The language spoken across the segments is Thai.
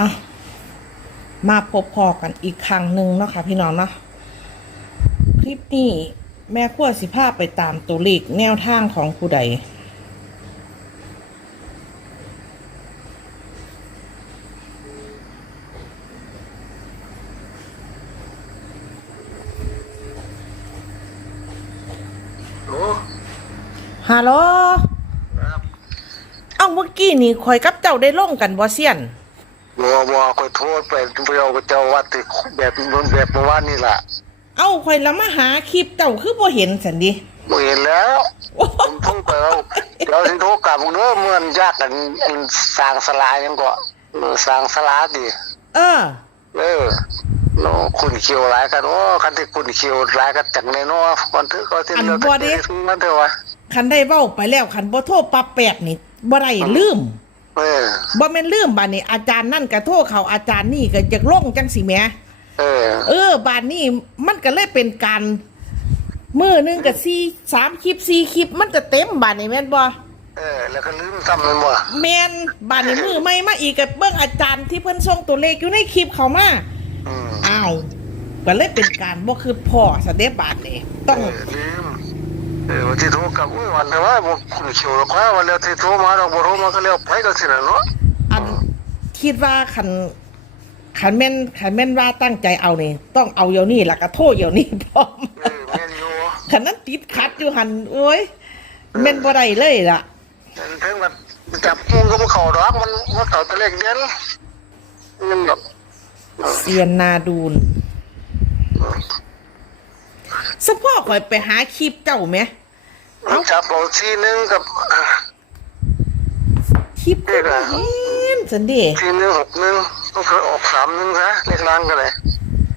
อะมาพบพอกันอีกครั้งหนึ่งเนาะค่ะพี่น้องเนาะคลิปนี้แม่ขั้วสิภาพไปตามตัวเลขแนวทางของผู้ใด โอ้ฮัลโหล ครับ เอ้าเมื่อกี้นี่คอยกับเจ้าได้ลงกันบ่เซียน บัวบัวคอยโทษไปไปเอาเจ้าวัดที่แบบนู้นแบบเมื่อวานนี่ล่ะเอ้าคอยละมาหาคลิปเจ้าคือบ่เห็นสันดิบ่เห็นแล้วโอ้ผมเพิ่งไปเอาเดี๋ยวสิโทรกลับเด้อเมื่อนยากกันอันสร้างสลายังก็เออสร้างสลาดิเออ เออโน้คุณเขียวหลายกันโอ้คันที่คุณเขียวหลายกันจังแน่เนาะก่อนถือก็ที่อันเราบ่ดิถึงมันเถอะวะคันได้เว้าไปแล้วคันบ่โทรปรับแปดนี่บ่ได้ลืม เออ บ่แม่นลืมบาดนี้อาจารย์นั่นก็โทรเขาอาจารย์นี่ก็อยากลงจังสิแหมเออ เออบาดนี้มันก็เลยเป็นการมือหนึงก็สี่สามคลิปสี่คลิปมันจะเต็มบาดนี้แม่นบ่เออ แล้วก็ลืมซ้ำมันบ่แม่นบาดนี้มือไม่มาอีกกับเบิ่งอาจารย์ที่เพิ่นส่งตัวเลขอยู่ในคลิปเขามา อืมอ้าวก็เลยเป็นการบ่คือพ่อสเดบาดนี่ต้องเออลืม เออวันที่โทรกลับอุ้ยวันแต่ว่าบ่คุณเขียวหรอกว่าวันแล้วที่โทรมาดอกบ่โทรมาก็แล้วไปก็สิน่ะเนาะอันคิดว่าคันคันแม่นคันแม่นว่าตั้งใจเอานี่ต้องเอาเดี๋ยวนี้ล่ะก็โทษเดี๋ยวนี้พร้อมเออแม่นอยู่คันนั้นติดขัดอยู่หันโอ้ยแม่นบ่ได้เลยล่ะเพิ่งมาจับมุงก็บ่เข้าดอกมันมันเข้าแตะเลขเดือนมันแบบเซียนนาดูนสะพ่อข่อยไปหาคลิปเจ้าไหมมัน จับเอาทีหนึงกับคลิปก็บ่เห็นสันเดีทีหนึงหกหนึงก็เคยออกสามหนึงซะเลขล่างก็เลย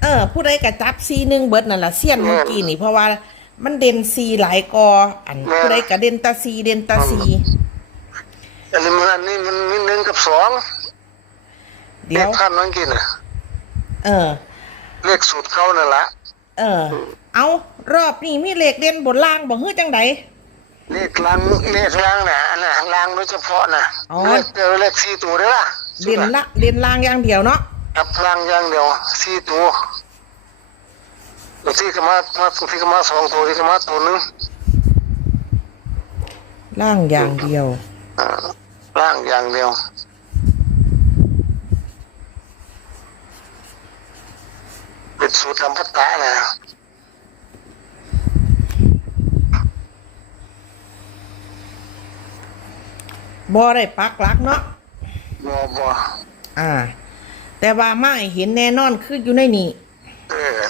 เออ ผู้ใดก็จับซีหนึ่งเบิดนั่นล่ะเซียนเมื่อกี้นี่เพราะว่ามันเด่นซีหลายกอ อันผู้ใดก็เด่นตาซีเด่นตาซีอันนี้มันอันนี้มันมีหนึ่งกับสองเลเดี๋ยขวพันนั่นกินน่ะเออ เลขสูตรเขานั่นละเออ เอารอบนี้มีเลขเด่นบนล่างบ่ฮื้อจังได เลขล่างเลขล่างน่ะอันน่ะล่างโดยเฉพาะน่ะอ๋อ เลขเดียวเลขสี่ตัวได้อล่ะเด่นละเด่นล่างอย่างเดียวเนาะครับล่างอย่างเดียวสี่ตัวบางทีก็มามาบางทีก็มาสองตัวบางทีก็มาตัวหนึงล่างอย่างเดียว อ่าล่างอย่างเดียวเป็นสูตรลำพัตตะนะ บ่ได้ปักหลักเนาะบ่บ่อ่า แต่ว่ามาให้เห็นแน่นอนคืออยู่ในนี้เออ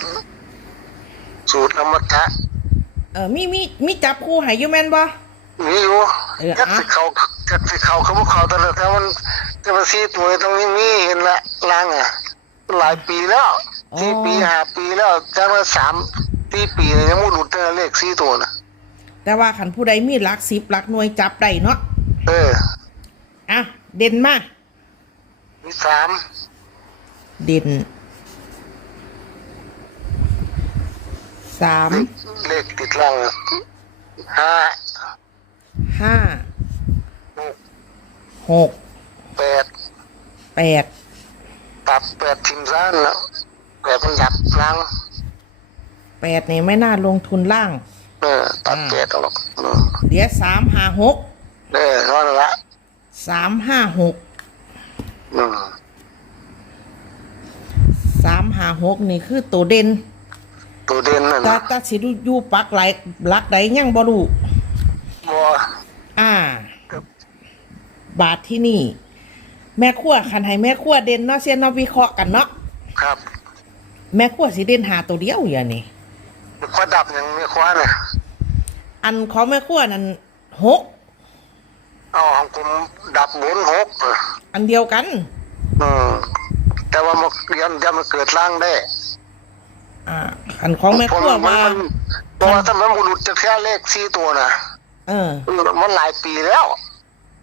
สูตรลำพัตตะเออมีมีมีจับคู่ให้อยู่แม่นบ่มีอยู่เออจักอะสิเขาจักสิเขาเขาบ่เขาแต่ละแต่มันแต่มันสี่ตัวตรงนี้มีเห็นละล่างอะหลายปีแล้วสี่ปีห้าปีแล้วจังว่าสามสี่ปีเนี่ยยังไม่หลุดแต่เลขสี่ตัวนะแต่ว่าคันผู้ใดมีหลักสิบหลักหน่วยจับได้เนาะ เอออะเด่นมามีสามเด่นสามเลขติดล่างอะห้าห้าหกหกแปดแปดตัดแปดทิมซ่านแล้วแปดมันดับล่างแปดนี่ไม่น่าลงทุนล่าง เออตัดแปดออกอืมเดี๋ยวสามห้าหก เออนั่นละสามห้าหกอืมสามห้าหกนี่คือตัวเด่นตัวเด่นนั่นตานะตาสิดูอยู่ปักไหลลักใดยังบ่รู้บัวอ่าบาทที่นี่ แม่ขั้วคันให้แม่ขั้วเด่นเนาะเสียนเนาะวิเคราะห์กันเนาะครับแม่ขั้วสิเด่นหาตัวเดียวอย่างนี้มีคว้าดับยังมีคว้าเนี่ยอันของแม่ขั้วนั้นหก เอาของผมดับบนหกเอออันเดียวกัน อืมแต่ว่ามันยันยันมันเกิดล่างได้ อ่า อันของแม่ขั้วว่านเพราะว่าถ้ามันบุรุษจะแค่เลขสี่ตัวนะเออ มันหลายปีแล้ว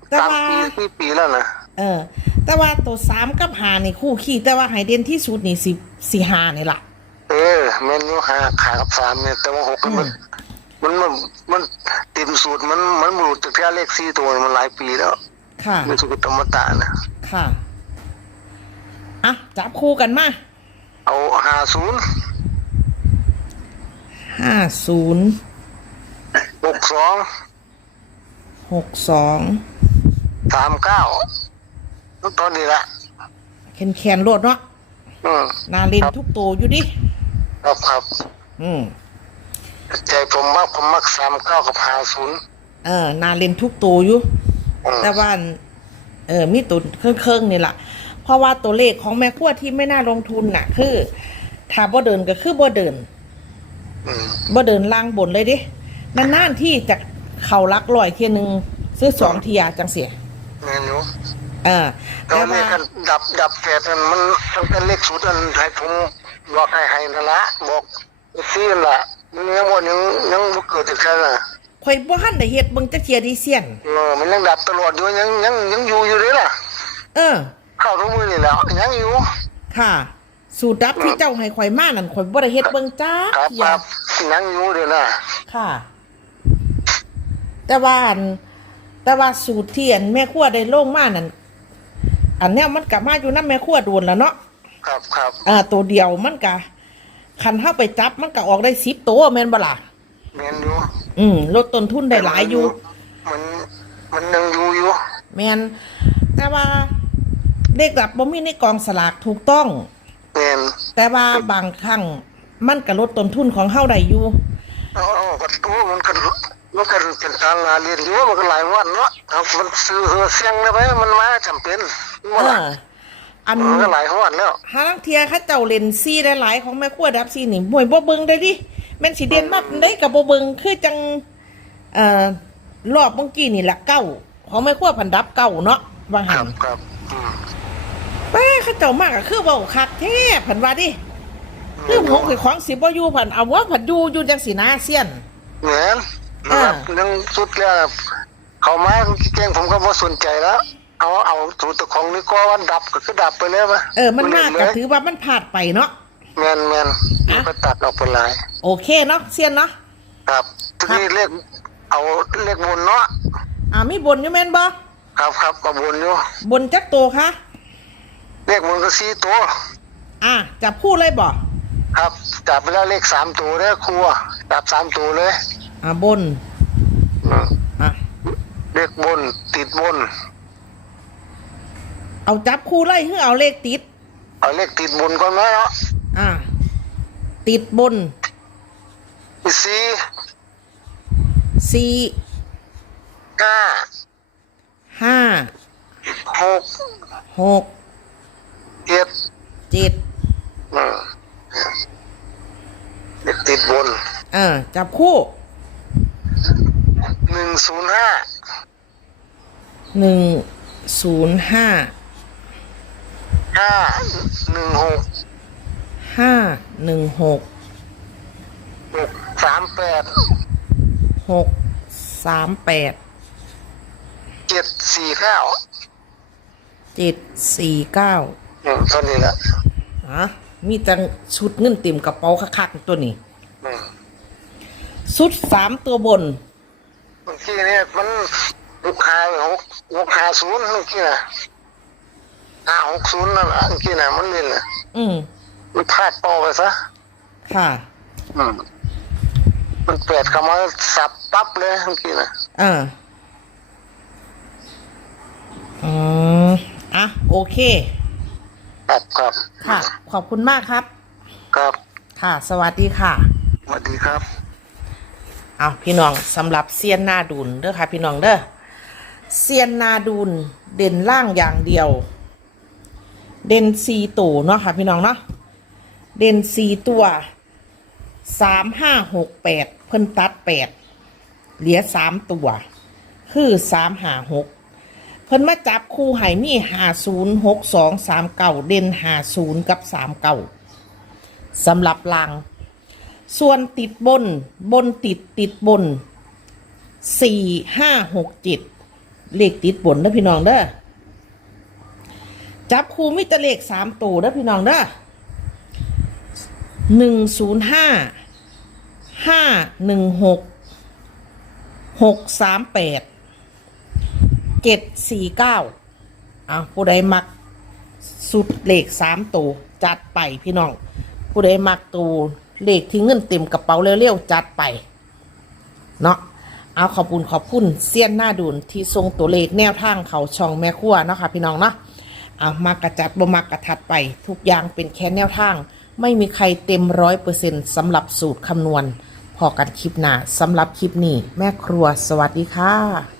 แต่สามว่าปีสี่ปีแล้วนะเออ แต่ว่าตัวสามกับหานี่คู่ขี้แต่ว่าให้เด่นที่สุดนี่สิสิหานี่ล่ะเออแม่นอยู่หาขากับสามเนี่ยแต่ว่าหกมัน มันมันมันติมสูตรมันมันบุรุษจะแค่เลขสี่ตัวมันหลายปีแล้วค่ะในสุกธรรมตานะค่ะ อะ จับคู่กันมาเอาหาศูนย์ห้าศูนย์หกสองหกสองสามเก้าตอนนี้ละแคนแคนๆโลดเนาะอืมนาเล่นทุกตัวอยู่ดิ ครับครับ อืม ใจผมมากผมมักสามเก้ากับหาศูนย์เออนาเล่นทุกตัวอยู่อืมแต่ว่าเออมีตุนเครื่องๆนี่แหละเพราะว่าตัวเลขของแม่ขั้วที่ไม่น่าลงทุนน่ะ คือถ้าบ่เดินก็คือบ่เดินอืมบ่เดินล่างบนเลยดินานๆที่จะเข่ารักลอยเทียหนึงซื้อสองเทียจังเสียเมนูเออตอแต่นนี้ว่ากันดับดับแปดนั่นมันตั้งแต่เลขสูตรอันให้ผมบอกให้ให้นั่นละบอก ซีนละมันยังบ่ยังยังบ่เกิดจากกันน่ะข่อยบ่ทันได้เฮ็ดเบิ่งจักเทียดีเซียนเออมันยังดับตลอดอยู่ยังยังยังอยู่อยู่เลยล่ะ เออ เข้าทุกมือนี่แหล้วยังอยู่ค่ะ สูตรดับที่เจ้าให้ข่อยมานั่นข่อยบ่ได้เฮ็ดเบิ่งจ้าครับเทีคยรับยังอยู่เด้อนะค่ะ แต่ว่าอันแต่ว่าสูตรที่อันแม่ครัวได้ลงมานั่นอันเนี้ยมันกลับมาอยู่นำแม่ครัวโดนแล้วเนาะ ครับครับ อ่าตัวเดียวมันก็ คันเฮาไปจับมันก็ออกได้10ตัวแม่นบ่ล่ะเมนอยู่อืมลดต้นทุนได้หลายอยู่ มันมันยังอยู่อยู่แมนแต่ว่าเลขดับบ่มีในกองสลากถูกต้องเมนแต่ว่าบางครั้งมันก็ลดต้นทุนของเฮาได้อยู่เอาเอาก็ตัวมันก็มันก็เป็นการงานเรียนอยู่มันก็หลายวันเนาะเอามันซื้อเฮือเสียงนะไปมันมาจำเป็นเอมัน ออันมันก็หลายวันแล้วหาลังเทียเขาเจ้าเล่นซีได้หลายของแม่ครัวดับซีนี่ห่วยบ่เบิ่งได้ดิแม่นสิเด่นมาได้ก็บ่เบิ่งคือจังเอ่อรอบเมื่อกี้นี่ละเก้าของแม่ครัวพันดับเก้าเนาะบางคหัรันบครับอืมแป้เขาเจ้ามากก็คือเว้าคักแท้พันว่าดิคือหงคือของสิบ่อยู่พันเอาว่าพันอยู่อยู่จังสินะเซียนเหมือนอ่านะครับเรื่องสุดแล้วเขามาแกล้งผมก็บ่สนใจแล้ว เอาเอาสูตรของนี่ก็วันดับก็คือดับไปเลยปะเออมันมากเลก็ยถือว่ามันผ่านไปเนาะแมนแมนอะก็ตัดออกไปหลาย โอเคเนาะเซียนเนาะครับทีนี้เลขเอาเลขบนเนาะอ่ามีบนอยู่แม่นบ่ครับครับกับบนอยู่บนจักโตคะเลขบนก็สี่ตัวอะจับคู่เลยบ่ครับจับไปแล้วเลขสามตัวเด้อครัวจับสามตัวเลย อ่าบนอืมอะเลขบนติดบน เอาจับคู่เลยคือเอาเลขติด เอาเลขติดบนก่อนไหมเนาะอ่า ติดบนสี่สี่ห้าห้าหกหกเจ็ดเจ็ดอืมเลขติดบนอ่าจับคู่หนึ่งศูนย์ห้าหนึ่งศูนย์ห้า ห้าหนึ่งหกห้าหนึ่งหกหกสามแปดหกสามแปดเจ็ดสี่เก้าเจ็ดสี่เก้าอืมเท่านี้แหละอะมีจังชุดเงินเต็มกระเป๋าคักๆตัวนี้อืมชุดสามตัวบน เมื่อกี้เนี่ยมันหกหาหกหกหาศูนย์เมื่อกี้นะ ห้าหกศูนย์นั่นแหละเมื่อกี้นะมันเล่นน่ะอืมมันพลาดต่อไปซะค่ะ อืมมันเปิดเข้ามาสับปั๊บเลยเมื่อกี้นะอ่าอืมอะ โอเค ครับครับค่ะ ขอบคุณมากครับ ครับค่ะ สวัสดีค่ะ สวัสดีครับ เอาพี่น้องสำหรับเซียนนาดุนเด้อค่ะ พี่น้องเด้อเซียนนาดุนเด่นล่างอย่างเดียว เด่นสี่ตัวเนาะค่ะพี่น้องเนาะเด่นสี่ตัวสามห้าหกแปดเพิ่นตัดแปดเหลือสามตัว คือสามห้าหกเพิ่นมาจับคู่ไห่มีห้าศูนย์หกสองสามเก่าเด่นห้าศูนย์กับสามเก่าสำหรับลางส่วนติดบนบนติดติดบนสี่ห้าหกเจ็ดเลขติดบนนะพี่น้องเด้อ จับคูมิตรเลขสามตัวนะพี่น้องเด้อหนึ่งศูนย์ห้าห้าหนึ่งหกหกสามแปดเจ็ดสี่เก้าเอาผู้ใดมักสุดเลขสามตัวจัดไปพี่น้อง ผู้ใดมักตัวเลขที่เงินเต็มกระเป๋าเร็วๆจัดไป เนาะเอาขอบคุณขอบคุณเซียนหน้าดุนที่ทรงตัวเลขแนวทางเขาช่องแม่ครัวเนาะค่ะพี่น้องเนาะ เอามากระจัดบ่มากระทัดไป ทุกอย่างเป็นแค่แนวทาง ไม่มีใครเต็มร้อยเปอร์เซ็นต์สำหรับสูตรคำนวณ พอกันคลิปหน้าสำหรับคลิปนี้ แม่ครัวสวัสดีค่ะ